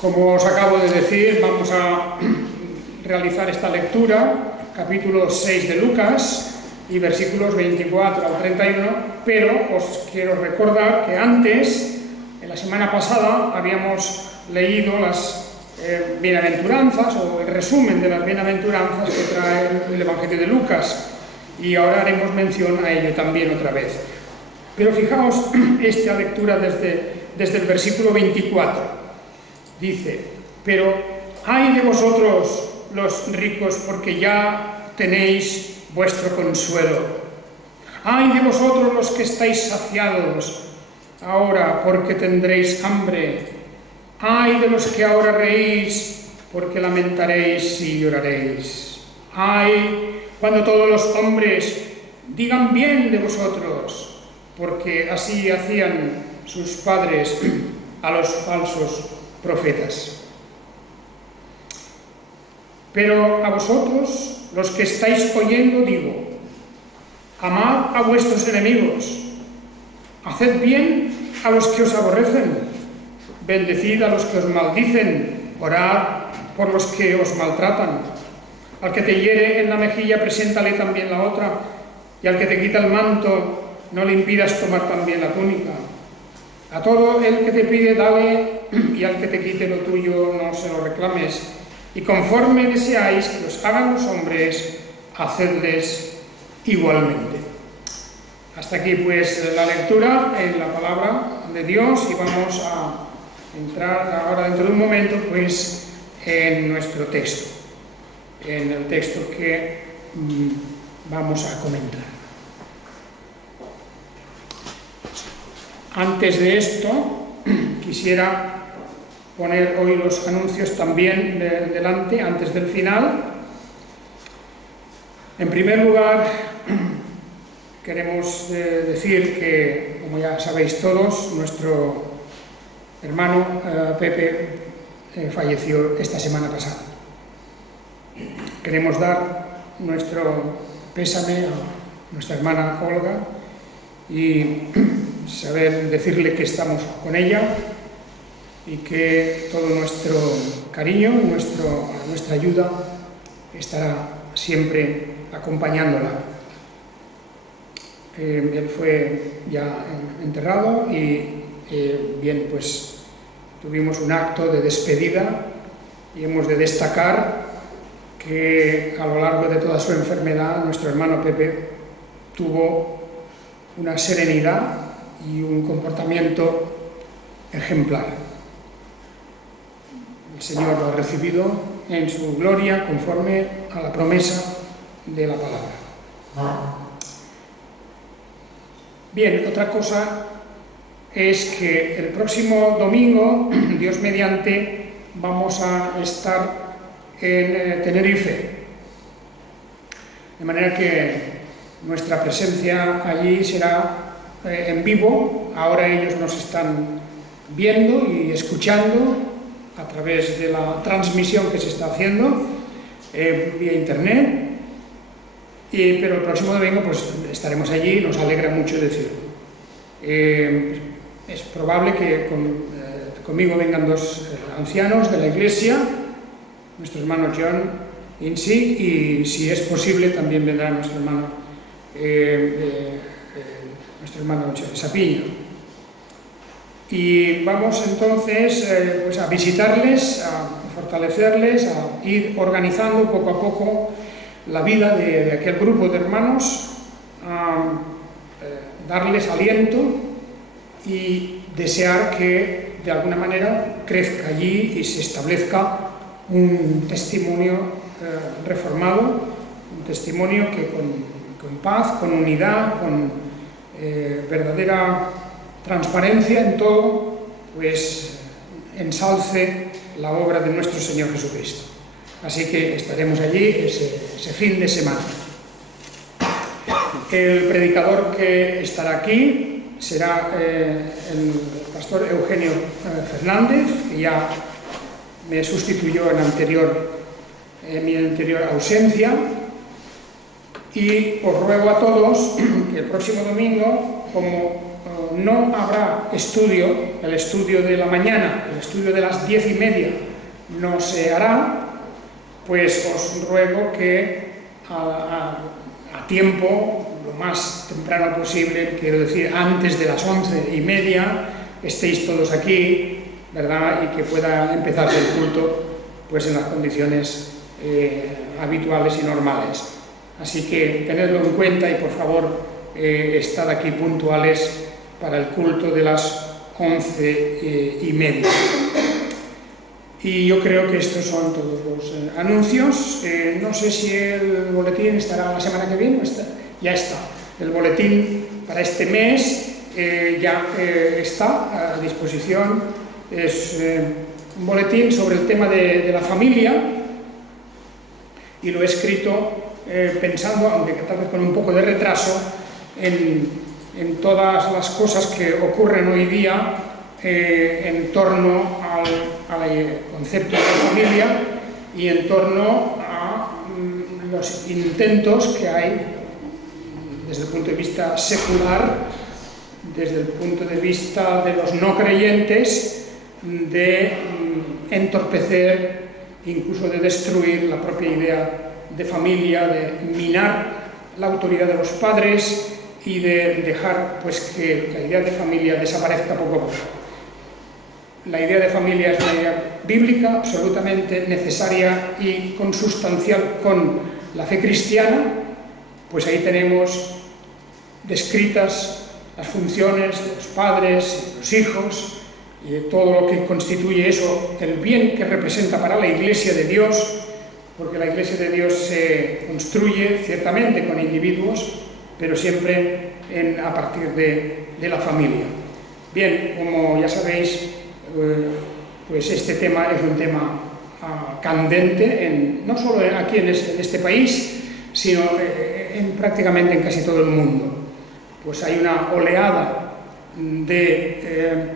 Como os acabo de decir, vamos a realizar esta lectura, capítulo 6 de Lucas y versículos 24 al 31, pero os quiero recordar que antes, en la semana pasada, habíamos leído las bienaventuranzas o el resumen de las bienaventuranzas que trae el Evangelio de Lucas, y ahora haremos mención a ello también otra vez. Pero fijaos esta lectura desde el versículo 24. Dice: pero ay de vosotros los ricos, porque ya tenéis vuestro consuelo. Ay de vosotros los que estáis saciados ahora, porque tendréis hambre. Ay de los que ahora reís, porque lamentaréis y lloraréis. Ay cuando todos los hombres digan bien de vosotros, porque así hacían sus padres a los falsos profetas. Pero a vosotros, los que estáis oyendo, digo: amad a vuestros enemigos, haced bien a los que os aborrecen, bendecid a los que os maldicen, orad por los que os maltratan. Al que te hiere en la mejilla, preséntale también la otra, y al que te quita el manto, no le impidas tomar también la túnica. A todo el que te pide, dale, y al que te quite lo tuyo, no se lo reclames. Y conforme deseáis que os hagan los hombres, hacedles igualmente. Hasta aquí pues la lectura en la palabra de Dios, y vamos a entrar ahora dentro de un momento pues en nuestro texto, en el texto que vamos a comentar. Antes de esto, quisiera poner hoy los anuncios también delante, antes del final. En primer lugar, queremos decir que, como ya sabéis todos, nuestro hermano Pepe falleció esta semana pasada. Queremos dar nuestro pésame a nuestra hermana Olga y decirle que estamos con ella y que todo nuestro cariño y nuestra ayuda estará siempre acompañándola. Él fue ya enterrado y bien, pues tuvimos un acto de despedida, y hemos de destacar que a lo largo de toda su enfermedad nuestro hermano Pepe tuvo una serenidad y un comportamiento ejemplar. El Señor lo ha recibido en su gloria conforme a la promesa de la palabra. Bien, otra cosa es que el próximo domingo, Dios mediante, vamos a estar en Tenerife, de manera que nuestra presencia allí será en vivo. Ahora ellos nos están viendo y escuchando a través de la transmisión que se está haciendo vía internet, pero el próximo domingo pues estaremos allí. Nos alegra mucho decirlo. Es probable que conmigo vengan dos ancianos de la iglesia, nuestro hermano John Insig, y si es posible también vendrá nuestro hermano Sapiño. Y vamos entonces pues a visitarles, a fortalecerles, a ir organizando poco a poco la vida de aquel grupo de hermanos, a darles aliento y desear que de alguna manera crezca allí y se establezca un testimonio reformado, un testimonio que con paz, con unidad, con verdadera transparencia en todo, pues ensalce la obra de nuestro Señor Jesucristo. Así que estaremos allí ese fin de semana. El predicador que estará aquí será el pastor Eugenio Fernández, que ya me sustituyó en mi anterior ausencia, y os ruego a todos que el próximo domingo, como no habrá estudio, el estudio de la mañana, el estudio de las 10:30 no se hará, pues os ruego que a tiempo, lo más temprano posible, quiero decir antes de las 11:30, estéis todos aquí, ¿verdad? Y que pueda empezarse el culto pues en las condiciones habituales y normales. Así que tenedlo en cuenta y por favor estad aquí puntuales para el culto de las 11:30. Y yo creo que estos son todos los anuncios. No sé si el boletín estará la semana que viene. Ya está. El boletín para este mes ya está a disposición. Es un boletín sobre el tema de la familia y lo he escrito pensando, aunque tal vez con un poco de retraso, en todas las cosas que ocurren hoy día en torno al concepto de familia y en torno a los intentos que hay desde el punto de vista secular, desde el punto de vista de los no creyentes, de entorpecer, incluso de destruir la propia idea de familia, de minar la autoridad de los padres y de dejar pues, que la idea de familia desaparezca poco a poco. La idea de familia es una idea bíblica, absolutamente necesaria y consustancial con la fe cristiana, pues ahí tenemos descritas las funciones de los padres, de los hijos y de todo lo que constituye eso, el bien que representa para la Iglesia de Dios, porque la Iglesia de Dios se construye ciertamente con individuos, pero siempre a partir de la familia. Bien, como ya sabéis, pues este tema es un tema candente, no solo aquí en este país, sino prácticamente en casi todo el mundo. Pues hay una oleada de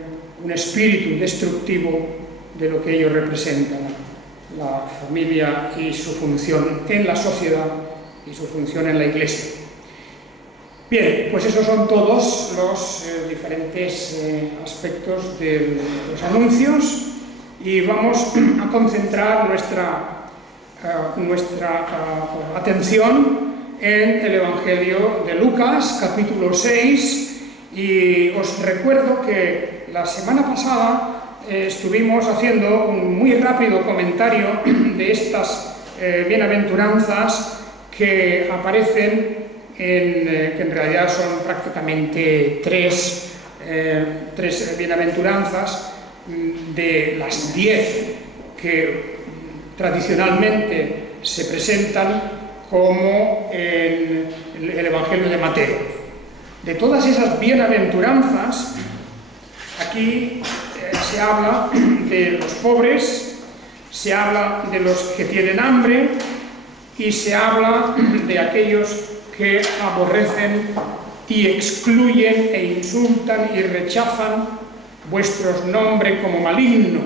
un espíritu destructivo de lo que ello representa, la familia y su función en la sociedad y su función en la Iglesia. Bien, pues esos son todos los diferentes aspectos de los anuncios y vamos a concentrar nuestra atención en el Evangelio de Lucas, capítulo 6, y os recuerdo que la semana pasada estuvimos haciendo un muy rápido comentario de estas bienaventuranzas que aparecen que en realidad son prácticamente tres bienaventuranzas de las 10 que tradicionalmente se presentan como en el Evangelio de Mateo. De todas esas bienaventuranzas, aquí se habla de los pobres, se habla de los que tienen hambre y se habla de aquellos que aborrecen y excluyen e insultan y rechazan vuestros nombres como maligno,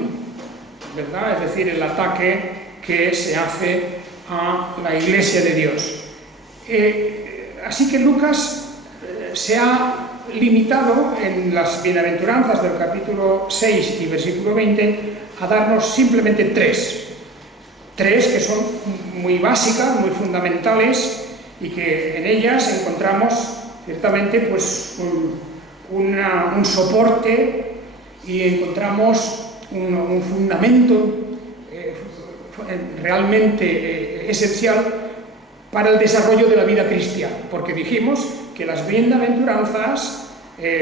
¿verdad? Es decir, el ataque que se hace a la Iglesia de Dios. Así que Lucas se ha limitado en las bienaventuranzas del capítulo 6 y versículo 20 a darnos simplemente tres que son muy básicas, muy fundamentales, y que en ellas encontramos ciertamente pues, un soporte y encontramos un fundamento realmente esencial para el desarrollo de la vida cristiana, porque dijimos que las bienaventuranzas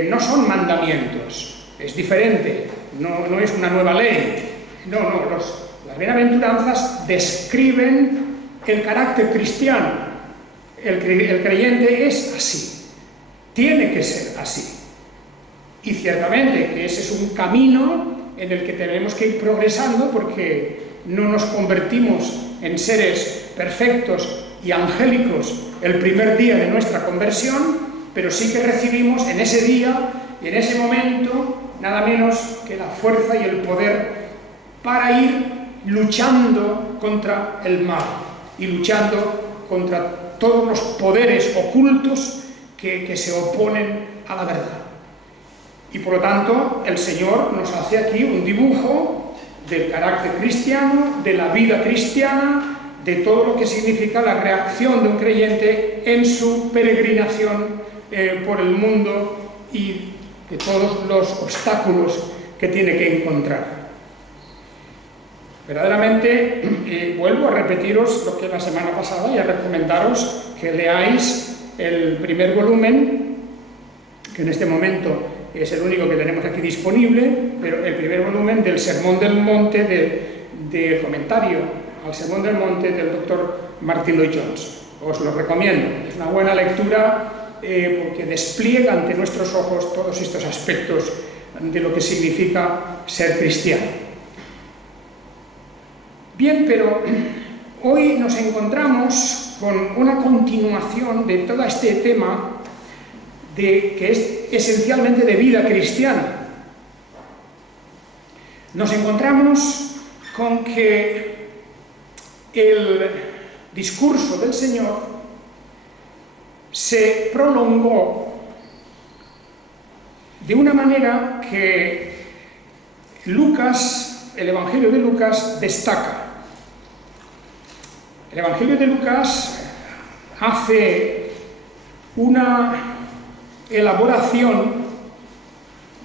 no son mandamientos, es diferente, no es una nueva ley, las bienaventuranzas describen el carácter cristiano. El creyente es así, tiene que ser así. Y ciertamente que ese es un camino en el que tenemos que ir progresando, porque no nos convertimos en seres perfectos y angélicos el primer día de nuestra conversión, pero sí que recibimos en ese día y en ese momento nada menos que la fuerza y el poder para ir luchando contra el mal y luchando contra todos los poderes ocultos que se oponen a la verdad. Y por lo tanto, el Señor nos hace aquí un dibujo del carácter cristiano, de la vida cristiana, de todo lo que significa la reacción de un creyente en su peregrinación por el mundo y de todos los obstáculos que tiene que encontrar. Verdaderamente, vuelvo a repetiros lo que la semana pasada y a recomendaros que leáis el primer volumen, que en este momento es el único que tenemos aquí disponible, pero el primer volumen del Sermón del Monte, del comentario al Sermón del Monte del Dr. Martyn Lloyd-Jones. Os lo recomiendo, es una buena lectura porque despliega ante nuestros ojos todos estos aspectos de lo que significa ser cristiano. Bien, pero hoy nos encontramos con una continuación de todo este tema que es esencialmente de vida cristiana. Nos encontramos con que el discurso del Señor se prolongó de una manera que Lucas, el Evangelio de Lucas, destaca. El Evangelio de Lucas hace una elaboración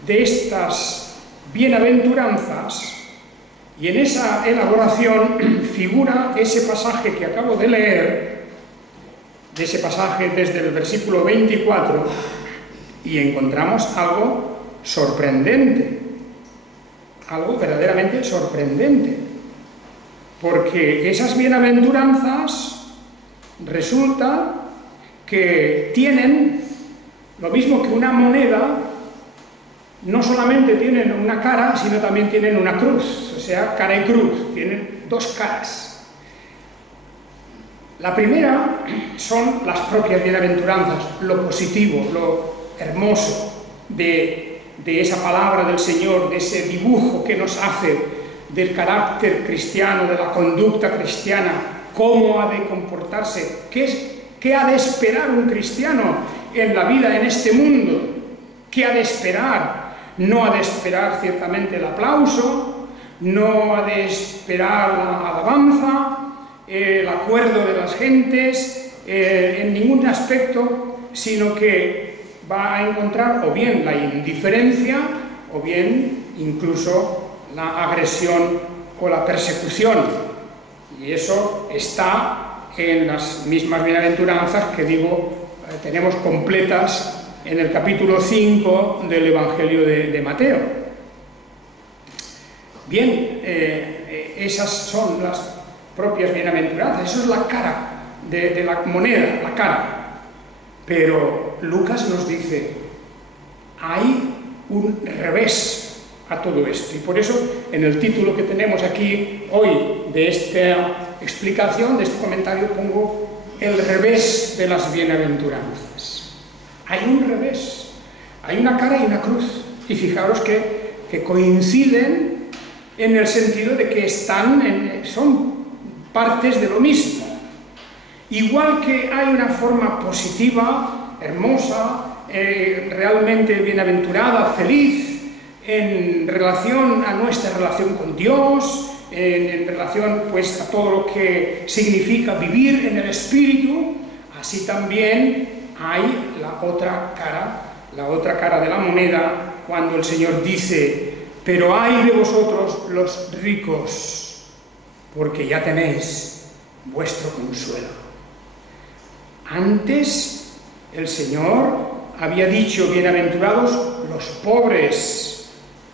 de estas bienaventuranzas y en esa elaboración figura ese pasaje que acabo de leer, de ese pasaje desde el versículo 24, y encontramos algo sorprendente, algo verdaderamente sorprendente, porque esas bienaventuranzas resulta que tienen lo mismo que una moneda, no solamente tienen una cara, sino también tienen una cruz, o sea, cara y cruz, tienen dos caras. La primera son las propias bienaventuranzas, lo positivo, lo hermoso de esa palabra del Señor, de ese dibujo que nos hace del carácter cristiano, de la conducta cristiana, cómo ha de comportarse, qué ha de esperar un cristiano en la vida en este mundo, qué ha de esperar. No ha de esperar ciertamente el aplauso, no ha de esperar la alabanza, el acuerdo de las gentes, en ningún aspecto, sino que va a encontrar o bien la indiferencia o bien incluso la agresión o la persecución. Y eso está en las mismas bienaventuranzas que tenemos completas en el capítulo 5 del Evangelio de Mateo. Bien, esas son las propias bienaventuranzas, eso es la cara de la moneda, la cara. Pero Lucas nos dice, hay un revés a todo esto. Y por eso, en el título que tenemos aquí hoy de esta explicación, de este comentario, pongo el revés de las bienaventuranzas. Hay un revés, hay una cara y una cruz. Y fijaros que coinciden en el sentido de que son partes de lo mismo. Igual que hay una forma positiva, hermosa, realmente bienaventurada, feliz, en relación a nuestra relación con Dios, en relación pues a todo lo que significa vivir en el Espíritu, así también hay la otra cara de la moneda, cuando el Señor dice, pero ay de vosotros los ricos, porque ya tenéis vuestro consuelo. Antes el Señor había dicho, bienaventurados los pobres,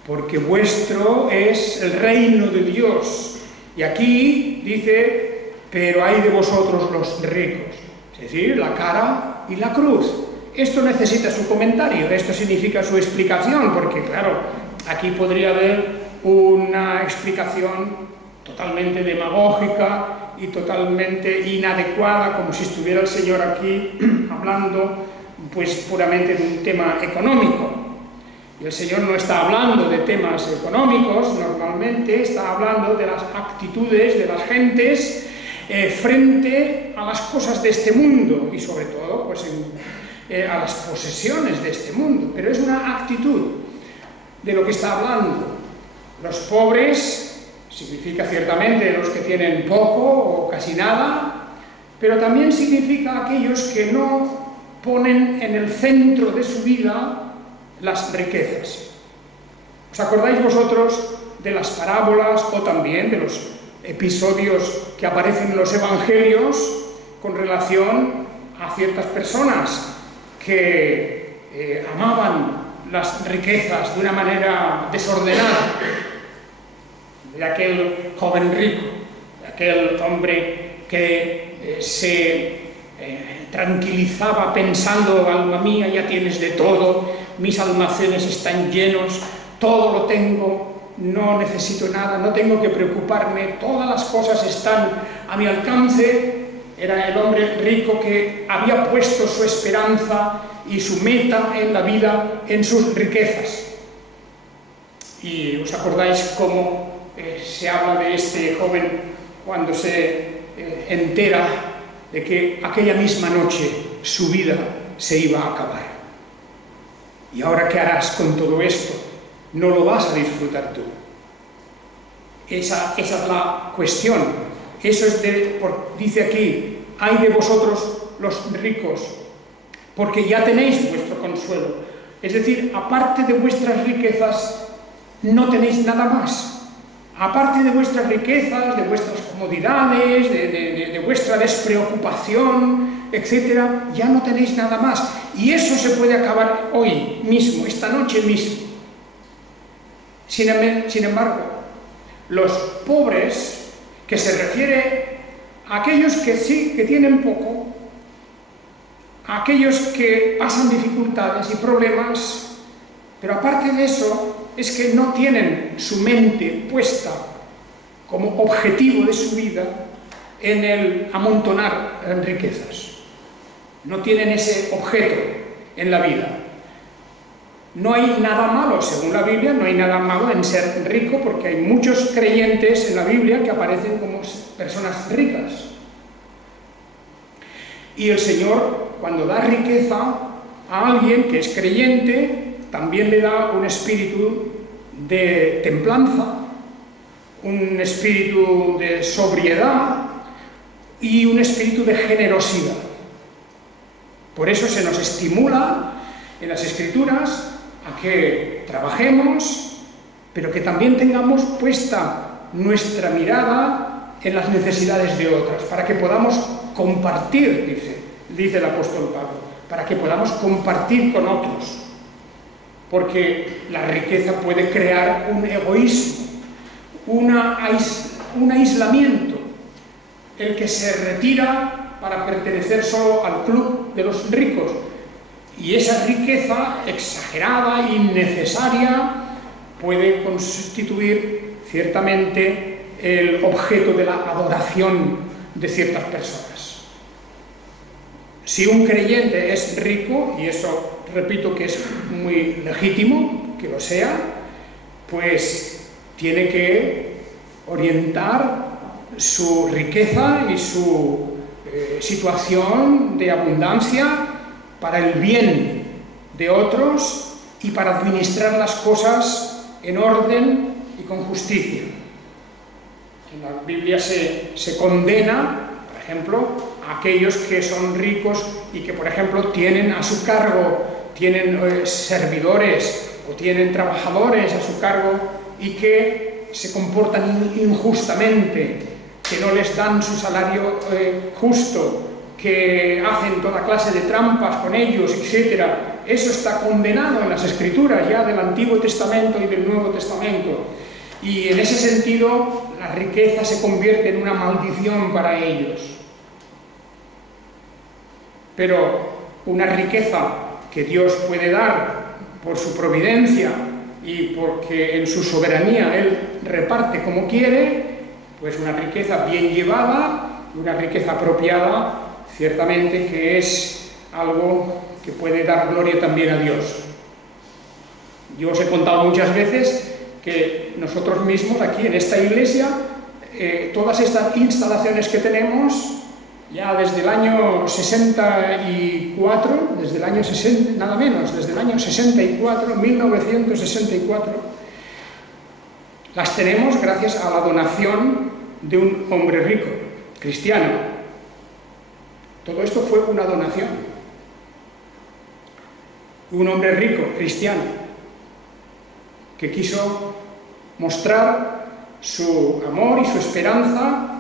porque vuestro es el reino de Dios. Y aquí dice, pero hay de vosotros los ricos. Es decir, la cara y la cruz. Esto necesita su comentario, esto significa su explicación, porque claro, aquí podría haber una explicación totalmente demagógica y totalmente inadecuada, como si estuviera el Señor aquí hablando pues puramente de un tema económico. Y el Señor no está hablando de temas económicos, normalmente está hablando de las actitudes de las gentes frente a las cosas de este mundo y sobre todo pues a las posesiones de este mundo. Pero es una actitud. de lo que está hablando. Los pobres significa ciertamente los que tienen poco o casi nada, pero también significa aquellos que no ponen en el centro de su vida las riquezas. ¿Os acordáis vosotros de las parábolas o también de los episodios que aparecen en los evangelios con relación a ciertas personas que amaban las riquezas de una manera desordenada? De aquel joven rico, de aquel hombre que se tranquilizaba pensando: alma mía, ya tienes de todo, mis almacenes están llenos, todo lo tengo, no necesito nada, no tengo que preocuparme, todas las cosas están a mi alcance. Era el hombre rico que había puesto su esperanza y su meta en la vida en sus riquezas. Y os acordáis cómo se habla de este joven cuando se entera de que aquella misma noche su vida se iba a acabar. ¿Y ahora qué harás con todo esto? No lo vas a disfrutar tú. Esa es la cuestión. Eso es dice aquí: ay de vosotros los ricos, porque ya tenéis vuestro consuelo. Es decir, aparte de vuestras riquezas, no tenéis nada más. Aparte de vuestras riquezas, de vuestras comodidades, de vuestra despreocupación, etc., ya no tenéis nada más. Y eso se puede acabar hoy mismo, esta noche mismo. Sin embargo, los pobres, que se refiere a aquellos que sí, que tienen poco, a aquellos que pasan dificultades y problemas, pero aparte de eso, es que no tienen su mente puesta como objetivo de su vida en el amontonar riquezas. No tienen ese objeto en la vida. No hay nada malo, según la Biblia, no hay nada malo en ser rico, porque hay muchos creyentes en la Biblia que aparecen como personas ricas. Y el Señor, cuando da riqueza a alguien que es creyente, también le da un espíritu de templanza, un espíritu de sobriedad y un espíritu de generosidad. Por eso se nos estimula en las Escrituras a que trabajemos, pero que también tengamos puesta nuestra mirada en las necesidades de otras, para que podamos compartir, dice el apóstol Pablo, para que podamos compartir con otros. Porque la riqueza puede crear un egoísmo, un aislamiento, el que se retira para pertenecer solo al club de los ricos. Y esa riqueza exagerada, innecesaria, puede constituir ciertamente el objeto de la adoración de ciertas personas. Si un creyente es rico, y eso repito que es muy legítimo que lo sea, pues tiene que orientar su riqueza y su situación de abundancia para el bien de otros y para administrar las cosas en orden y con justicia. En la Biblia se condena, por ejemplo, a aquellos que son ricos y que, por ejemplo, tienen a su cargo, tienen servidores o tienen trabajadores a su cargo y que se comportan injustamente, que no les dan su salario justo, que hacen toda clase de trampas con ellos, etc. Eso está condenado en las Escrituras ya del Antiguo Testamento y del Nuevo Testamento. Y en ese sentido, la riqueza se convierte en una maldición para ellos. Pero una riqueza que Dios puede dar por su providencia y porque en su soberanía Él reparte como quiere, pues una riqueza bien llevada, una riqueza apropiada, ciertamente que es algo que puede dar gloria también a Dios. Yo os he contado muchas veces que nosotros mismos aquí en esta iglesia, todas estas instalaciones que tenemos, ya desde el año 64, desde el año 60, nada menos, desde el año 64, 1964, las tenemos gracias a la donación de un hombre rico, cristiano. Todo esto fue una donación. Un hombre rico, cristiano, que quiso mostrar su amor y su esperanza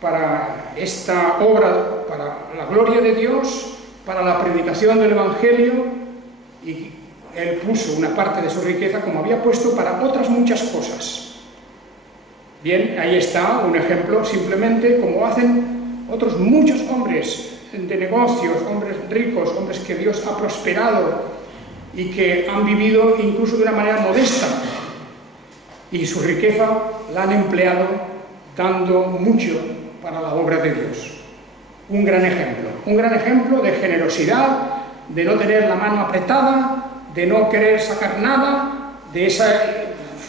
para esta obra, para la gloria de Dios, para la predicación del Evangelio, y él puso una parte de su riqueza, como había puesto para otras muchas cosas. Bien, ahí está un ejemplo, simplemente como hacen otros muchos hombres de negocios, hombres ricos, hombres que Dios ha prosperado y que han vivido incluso de una manera modesta, y su riqueza la han empleado dando mucho para la obra de Dios. Un gran ejemplo de generosidad, de no tener la mano apretada, de no querer sacar nada, de esa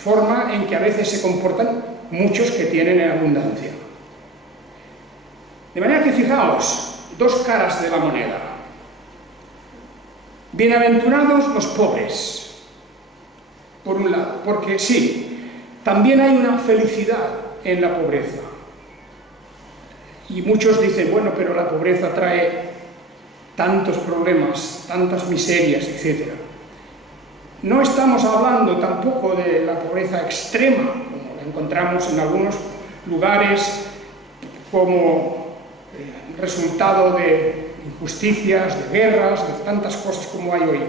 forma en que a veces se comportan muchos que tienen en abundancia. De manera que fijaos, dos caras de la moneda. Bienaventurados los pobres, por un lado, porque sí, también hay una felicidad en la pobreza. Y muchos dicen, bueno, pero la pobreza trae tantos problemas, tantas miserias, etc. No estamos hablando tampoco de la pobreza extrema, como la encontramos en algunos lugares, como resultado de injusticias, de guerras, de tantas cosas como hay hoy.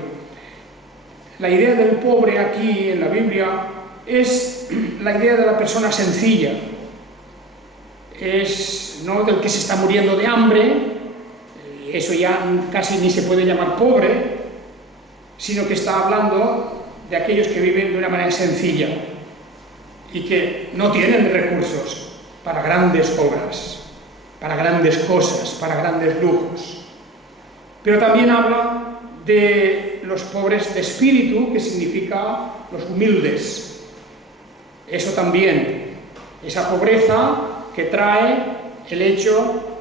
La idea del pobre aquí en la Biblia es la idea de la persona sencilla. Es no del que se está muriendo de hambre, eso ya casi ni se puede llamar pobre, sino que está hablando de aquellos que viven de una manera sencilla y que no tienen recursos para grandes obras, para grandes cosas, para grandes lujos. Pero también habla de los pobres de espíritu, que significa los humildes. Eso también, esa pobreza que trae el hecho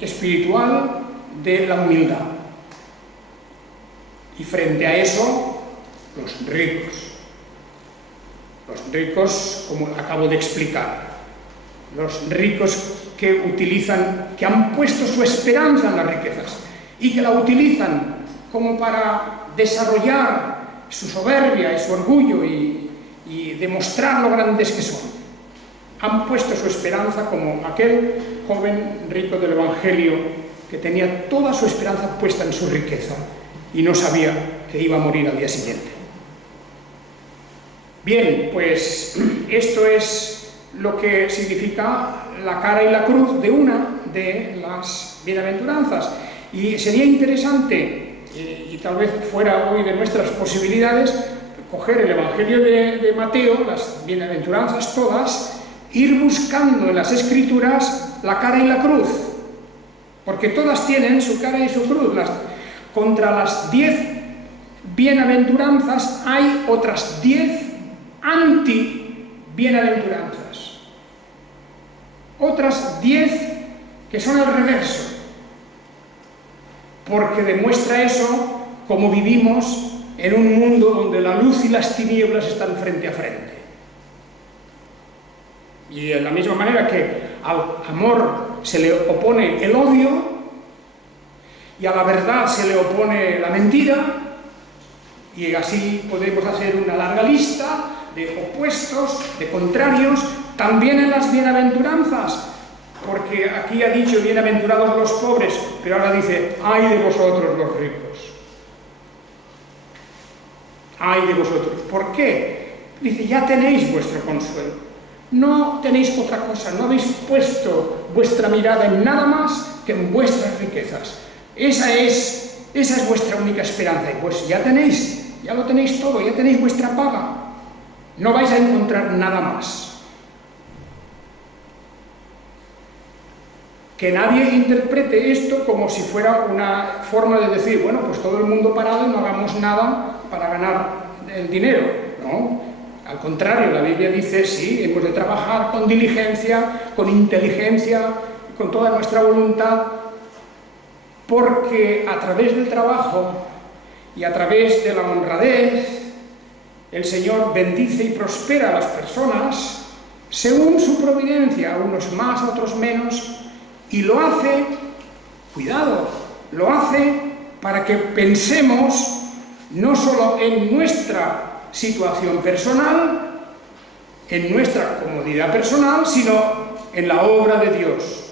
espiritual de la humildad. Y frente a eso, los ricos. Los ricos, como acabo de explicar, los ricos que utilizan, que han puesto su esperanza en las riquezas y que la utilizan como para desarrollar su soberbia y su orgullo y demostrar lo grandes que son. Han puesto su esperanza como aquel joven rico del Evangelio que tenía toda su esperanza puesta en su riqueza y no sabía que iba a morir al día siguiente. Bien, pues esto es lo que significa la cara y la cruz de una de las bienaventuranzas. Y sería interesante, y tal vez fuera hoy de nuestras posibilidades, coger el Evangelio de Mateo, las bienaventuranzas todas, ir buscando en las Escrituras la cara y la cruz, porque todas tienen su cara y su cruz. Contra las 10 bienaventuranzas hay otras 10 anti-bienaventuranzas, otras 10 que son al reverso, porque demuestra eso como vivimos en un mundo donde la luz y las tinieblas están frente a frente. Y de la misma manera que al amor se le opone el odio y a la verdad se le opone la mentira, y así podemos hacer una larga lista de opuestos, de contrarios, también en las bienaventuranzas, porque aquí ha dicho bienaventurados los pobres, pero ahora dice, ay de vosotros los ricos. Ay de vosotros. ¿Por qué? Dice, ya tenéis vuestro consuelo. No tenéis otra cosa, no habéis puesto vuestra mirada en nada más que en vuestras riquezas. Esa es vuestra única esperanza. Y pues ya lo tenéis todo, ya tenéis vuestra paga. No vais a encontrar nada más. Que nadie interprete esto como si fuera una forma de decir, bueno, pues todo el mundo parado y no hagamos nada para ganar el dinero. No. Al contrario, la Biblia dice, sí, hemos de trabajar con diligencia, con inteligencia, con toda nuestra voluntad, porque a través del trabajo y a través de la honradez, el Señor bendice y prospera a las personas según su providencia, a unos más, a otros menos, y lo hace, cuidado, lo hace para que pensemos no solo en nuestra situación personal, en nuestra comodidad personal, sino en la obra de Dios,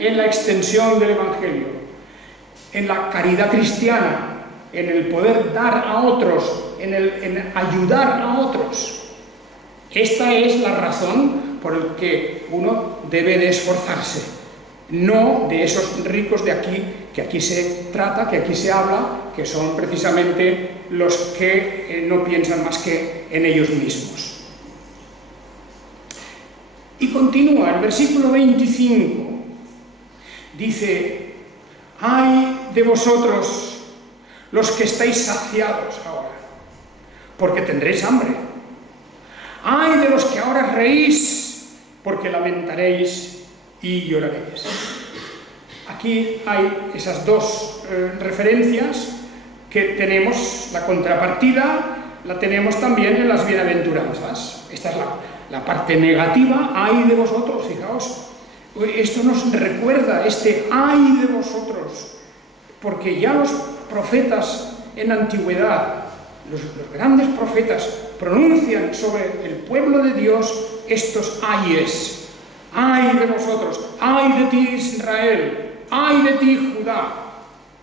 en la extensión del Evangelio, en la caridad cristiana, en el poder dar a otros, en ayudar a otros. Esta es la razón por la que uno debe de esforzarse, no de esos ricos de aquí, que aquí se trata, que aquí se habla, que son precisamente los que no piensan más que en ellos mismos. Y continúa, el versículo 25, dice: «Ay de vosotros los que estáis saciados ahora, porque tendréis hambre. Ay de los que ahora reís, porque lamentaréis y lloraréis». Aquí hay esas dos referencias que tenemos, la contrapartida la tenemos también en las bienaventuranzas. Esta es la parte negativa, ay de vosotros, fijaos. Esto nos recuerda este ay de vosotros, porque ya los profetas en la antigüedad, los grandes profetas, pronuncian sobre el pueblo de Dios estos ayes. Ay de vosotros, ay de ti Israel, ay de ti Judá,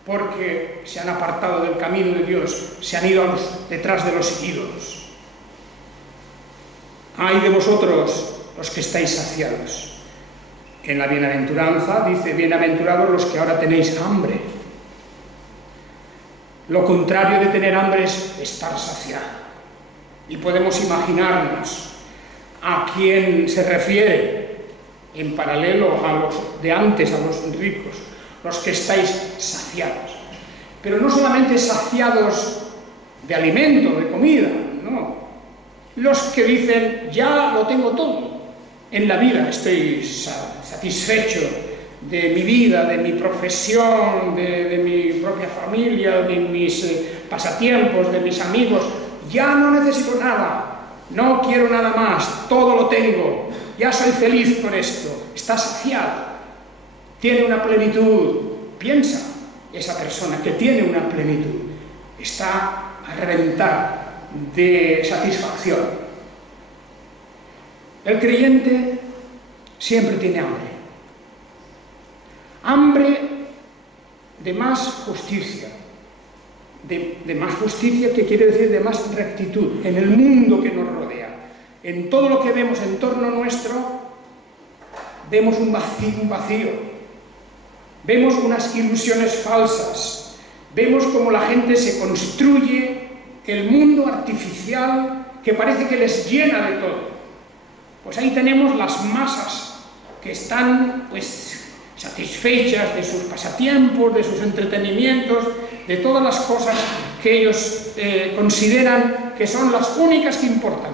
porque se han apartado del camino de Dios, se han ido detrás de los ídolos. Ay de vosotros los que estáis saciados. En la bienaventuranza dice: bienaventurados los que ahora tenéis hambre. Lo contrario de tener hambre es estar saciado. Y podemos imaginarnos a quién se refiere en paralelo a los de antes, a los ricos, los que estáis saciados. Pero no solamente saciados de alimento, de comida, no. Los que dicen: ya lo tengo todo en la vida, estoy satisfecho de mi vida, de mi profesión, de mi propia familia, de mis pasatiempos, de mis amigos. Ya no necesito nada, no quiero nada más, todo lo tengo, ya soy feliz por esto. Está saciado, tiene una plenitud. Piensa, esa persona que tiene una plenitud está a reventar de satisfacción. El creyente siempre tiene hambre. Hambre de más justicia. De más justicia, que quiere decir de más rectitud en el mundo que nos rodea. En todo lo que vemos en torno nuestro, vemos un vacío. Vemos unas ilusiones falsas. Vemos cómo la gente se construye el mundo artificial que parece que les llena de todo. Pues ahí tenemos las masas que están pues satisfechas de sus pasatiempos, de sus entretenimientos, de todas las cosas que ellos consideran que son las únicas que importan.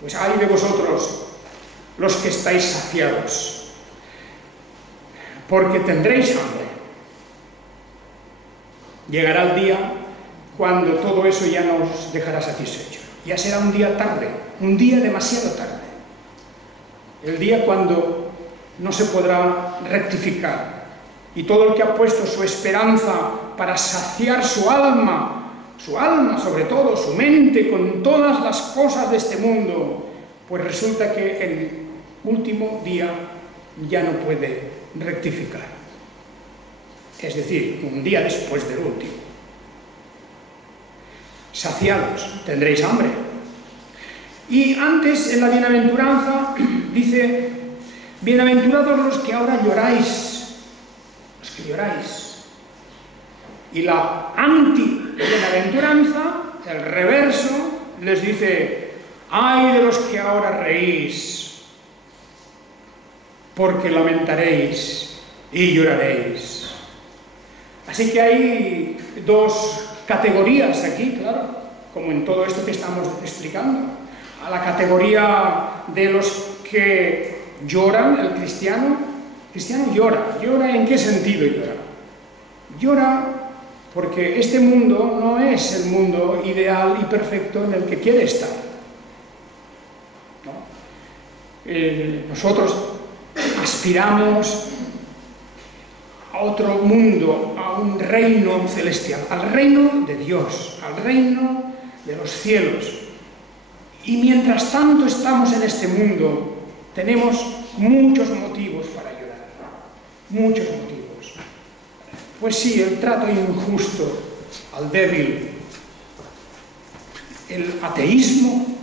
Pues ay de vosotros los que estáis saciados, porque tendréis hambre. Llegará el día cuando todo eso ya nos dejará satisfechos. Ya será un día tarde, un día demasiado tarde. El día cuando no se podrá rectificar. Y todo el que ha puesto su esperanza para saciar su alma sobre todo, su mente, con todas las cosas de este mundo, pues resulta que el último día ya no puede rectificar. Es decir, un día después del último. Saciados, tendréis hambre. Y antes, en la bienaventuranza, dice: bienaventurados los que ahora lloráis, los que lloráis. Y la anti-bienaventuranza, el reverso, les dice: ay de los que ahora reís, porque lamentaréis y lloraréis. Así que hay dos categorías aquí, claro, como en todo esto que estamos explicando. A la categoría de los que ¿Lloran el cristiano? El cristiano llora. ¿Llora en qué sentido llora? Llora porque este mundo no es el mundo ideal y perfecto en el que quiere estar. ¿No? Nosotros aspiramos a otro mundo, a un reino celestial, al reino de Dios, al reino de los cielos. Y mientras tanto estamos en este mundo, tenemos muchos motivos para llorar, muchos motivos. Pues sí, el trato injusto al débil, el ateísmo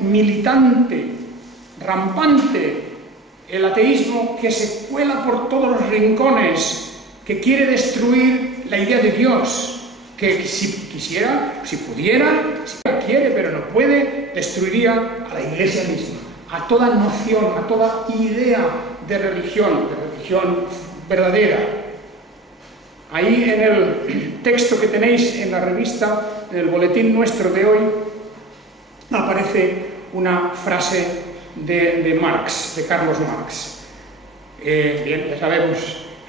militante, rampante, el ateísmo que se cuela por todos los rincones, que quiere destruir la idea de Dios, que si quisiera, si pudiera, si quiere, pero no puede, destruiría a la Iglesia misma, a toda noción, a toda idea de religión verdadera. Ahí en el texto que tenéis en la revista, en el boletín nuestro de hoy, aparece una frase de Marx, de Carlos Marx. Bien, ya sabemos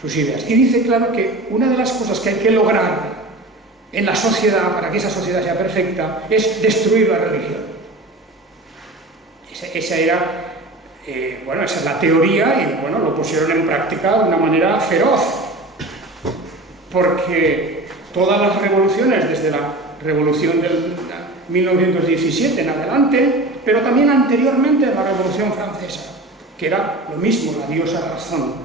sus ideas. Y dice, claro, que una de las cosas que hay que lograr en la sociedad, para que esa sociedad sea perfecta, es destruir la religión. Esa era, bueno, esa es la teoría y, bueno, lo pusieron en práctica de una manera feroz. Porque todas las revoluciones, desde la revolución del 1917 en adelante, pero también anteriormente a la Revolución Francesa, que era lo mismo, la diosa razón,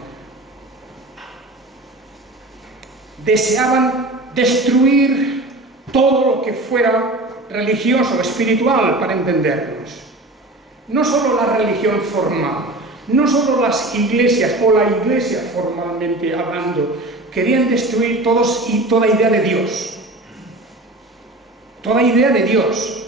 deseaban destruir todo lo que fuera religioso, espiritual, para entendernos. No solo la religión formal, no solo las iglesias o la iglesia formalmente hablando, querían destruir todos y toda idea de Dios. Toda idea de Dios.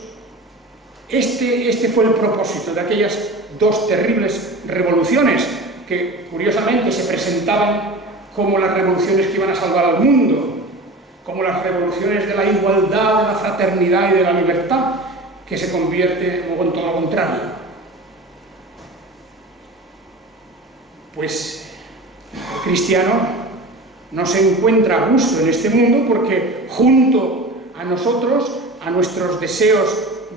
Este fue el propósito de aquellas dos terribles revoluciones que, curiosamente, se presentaban como las revoluciones que iban a salvar al mundo, como las revoluciones de la igualdad, de la fraternidad y de la libertad, que se convierte luego en todo lo contrario. Pues el cristiano no se encuentra a gusto en este mundo porque junto a nosotros, a nuestros deseos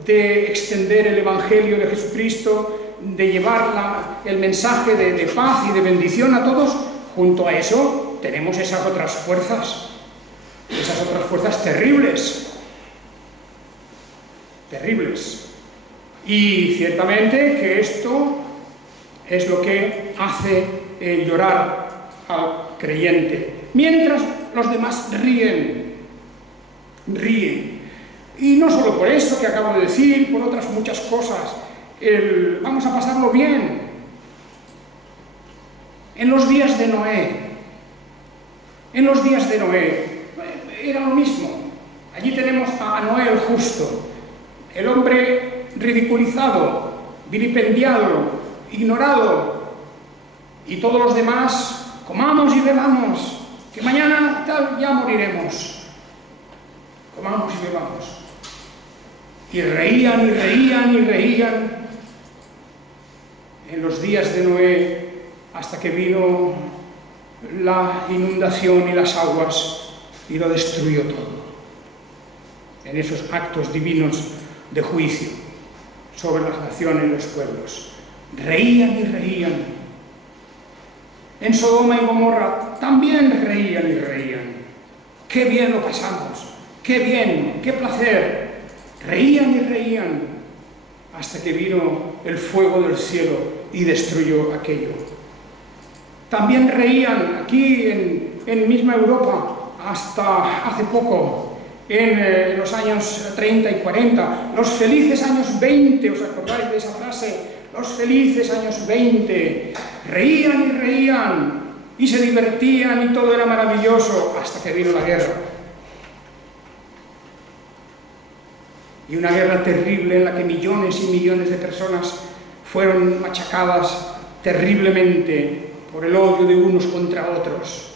de extender el Evangelio de Jesucristo, de llevar el mensaje de paz y de bendición a todos, junto a eso tenemos esas otras fuerzas terribles, y ciertamente que esto es lo que hace llorar al creyente, mientras los demás ríen. Y no solo por eso que acabo de decir, por otras muchas cosas. Vamos a pasarlo bien. En los días de Noé era lo mismo. Allí tenemos a Noé el justo, el hombre ridiculizado, vilipendiado, ignorado, y todos los demás, comamos y bebamos, que mañana ya moriremos. Comamos y bebamos. Y reían en los días de Noé, hasta que vino la inundación y las aguas y lo destruyó todo. En esos actos divinos de juicio sobre las naciones y los pueblos. Reían. En Sodoma y Gomorra también reían. ¡Qué bien lo pasamos! ¡Qué bien! ¡Qué placer! Reían hasta que vino el fuego del cielo y destruyó aquello. También reían aquí en misma Europa hasta hace poco, en los años 30 y 40, los felices años 20, ¿os acordáis de esa frase? Los felices años 20, reían y se divertían y todo era maravilloso hasta que vino la guerra. Y una guerra terrible en la que millones y millones de personas fueron machacadas terriblemente por el odio de unos contra otros.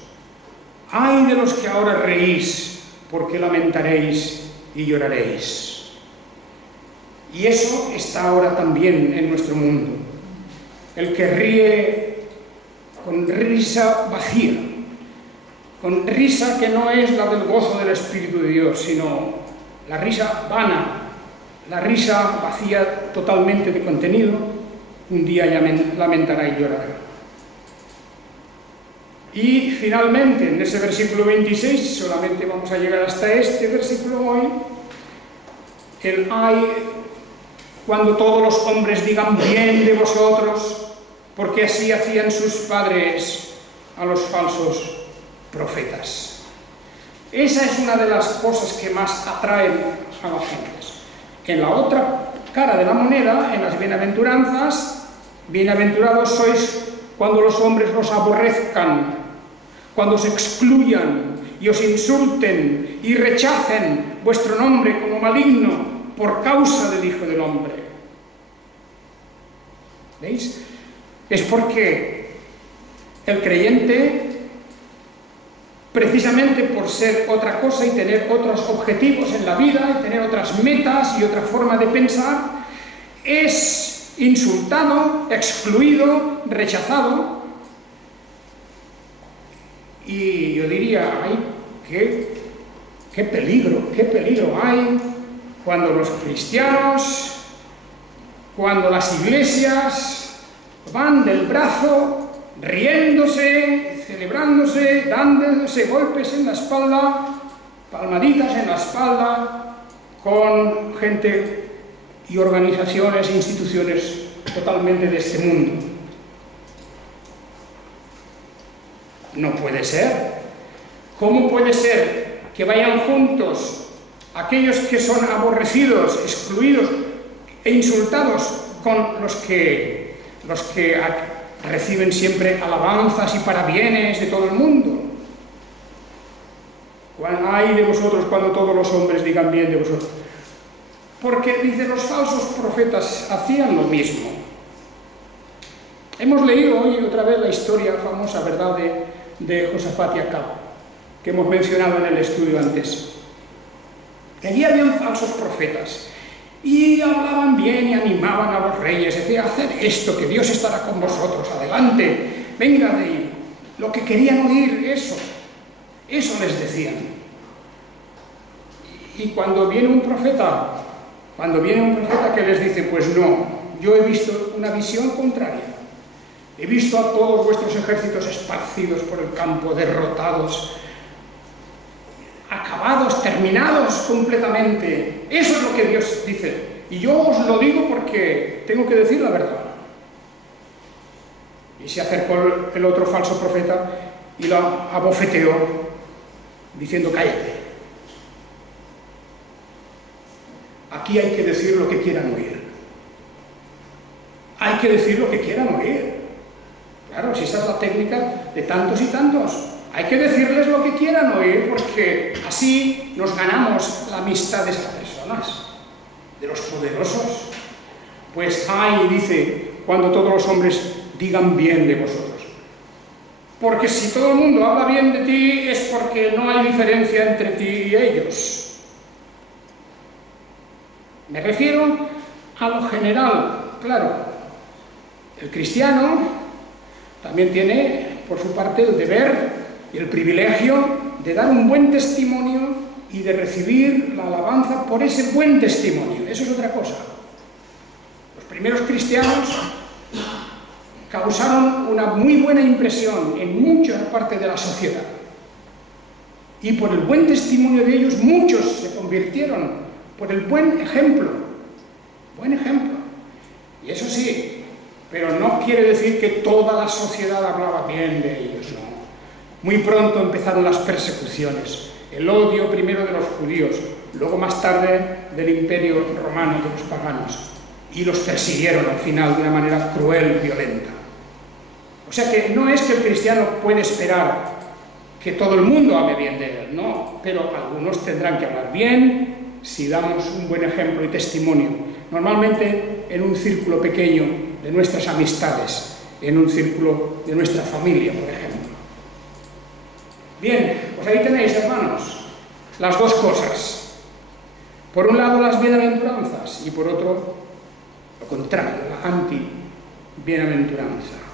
¡Ay de los que ahora reís, porque lamentaréis y lloraréis! Y eso está ahora también en nuestro mundo. el que ríe con risa vacía, con risa que no es la del gozo del Espíritu de Dios, sino la risa vana, la risa vacía totalmente de contenido, un día lamentará y llorará. Y finalmente, en ese versículo 26, solamente vamos a llegar hasta este versículo hoy, el ay, cuando todos los hombres digan bien de vosotros, porque así hacían sus padres a los falsos profetas. Esa es una de las cosas que más atraen a las gentes. En la otra cara de la moneda, en las bienaventuranzas, bienaventurados sois cuando los hombres os aborrezcan, cuando os excluyan y os insulten y rechacen vuestro nombre como maligno por causa del Hijo del Hombre. ¿Veis? Es porque el creyente, precisamente por ser otra cosa y tener otros objetivos en la vida y tener otras metas y otra forma de pensar, es insultado, excluido, rechazado. Y yo diría, ay, qué peligro hay cuando los cristianos, cuando las iglesias van del brazo, riéndose, celebrándose, dándose golpes en la espalda, palmaditas en la espalda, con gente y organizaciones e instituciones totalmente de este mundo. No puede ser. ¿Cómo puede ser que vayan juntos aquellos que son aborrecidos, excluidos e insultados con los que reciben siempre alabanzas y parabienes de todo el mundo? Ay de vosotros cuando todos los hombres digan bien de vosotros. Porque, dice, los falsos profetas hacían lo mismo. Hemos leído hoy otra vez la historia famosa, ¿verdad?, de Josafat y Acab, que hemos mencionado en el estudio antes. Allí habían falsos profetas y hablaban bien y animaban a los reyes, decían, haced esto, que Dios estará con vosotros, adelante, venga de ahí. Lo que querían oír, eso les decían. Y cuando viene un profeta que les dice, pues no, yo he visto una visión contraria. He visto a todos vuestros ejércitos esparcidos por el campo, derrotados, acabados, terminados completamente. Eso es lo que Dios dice. Y yo os lo digo porque tengo que decir la verdad. Y se acercó el otro falso profeta y lo abofeteó, diciendo, cállate. Aquí hay que decir lo que quieran oír. Hay que decir lo que quieran oír. Claro, si esa es la técnica de tantos y tantos. Hay que decirles lo que quieran oír, porque así nos ganamos la amistad de esas personas, de los poderosos. Pues ay, dice, cuando todos los hombres digan bien de vosotros. Porque si todo el mundo habla bien de ti, es porque no hay diferencia entre ti y ellos. Me refiero a lo general, claro. El cristiano también tiene, por su parte, el deber y el privilegio de dar un buen testimonio y de recibir la alabanza por ese buen testimonio. Eso es otra cosa. Los primeros cristianos causaron una muy buena impresión en mucha parte de la sociedad. Y por el buen testimonio de ellos, muchos se convirtieron por el buen ejemplo. Buen ejemplo. Y eso sí, pero no quiere decir que toda la sociedad hablaba bien de ellos, no. Muy pronto empezaron las persecuciones, el odio primero de los judíos, luego más tarde del imperio romano, de los paganos, y los persiguieron al final de una manera cruel y violenta. O sea que no es que el cristiano puede esperar que todo el mundo hable bien de él, no, pero algunos tendrán que hablar bien si damos un buen ejemplo y testimonio, normalmente en un círculo pequeño de nuestras amistades, en un círculo de nuestra familia, por ejemplo. Bien, pues ahí tenéis, hermanos, las dos cosas. Por un lado las bienaventuranzas y por otro lo contrario, la bienaventuranza.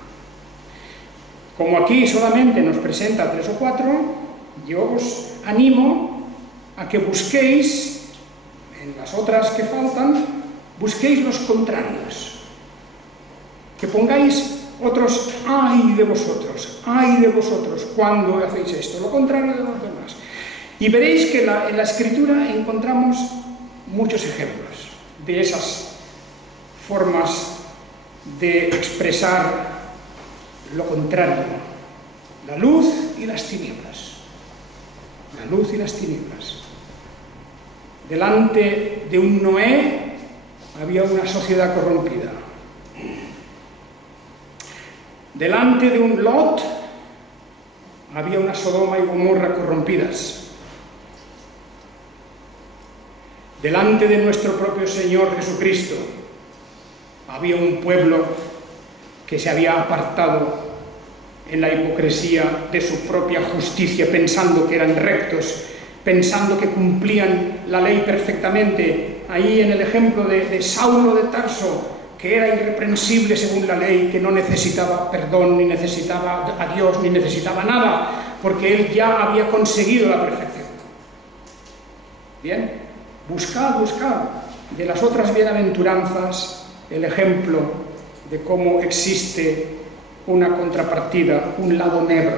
Como aquí solamente nos presenta 3 o 4, yo os animo a que busquéis, en las otras que faltan, busquéis los contrarios. Que pongáis otros, ¡ay de vosotros, cuando hacéis esto! Lo contrario de los demás. Y veréis que en la Escritura encontramos muchos ejemplos de esas formas de expresar lo contrario, la luz y las tinieblas. La luz y las tinieblas. Delante de un Noé había una sociedad corrompida. Delante de un Lot había una Sodoma y Gomorra corrompidas. Delante de nuestro propio Señor Jesucristo había un pueblo que se había apartado en la hipocresía de su propia justicia, pensando que eran rectos, pensando que cumplían la ley perfectamente. Ahí en el ejemplo de Saulo de Tarso, que era irreprensible según la ley, que no necesitaba perdón, ni necesitaba a Dios, ni necesitaba nada, porque él ya había conseguido la perfección. Bien, buscad de las otras bienaventuranzas el ejemplo de cómo existe una contrapartida, un lado negro,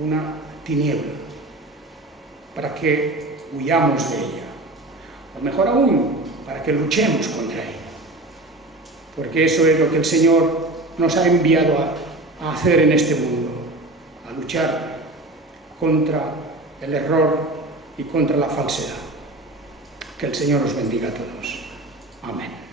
una tiniebla, para que huyamos de ella, o mejor aún, para que luchemos contra ella. Porque eso es lo que el Señor nos ha enviado a hacer en este mundo, a luchar contra el error y contra la falsedad. Que el Señor os bendiga a todos. Amén.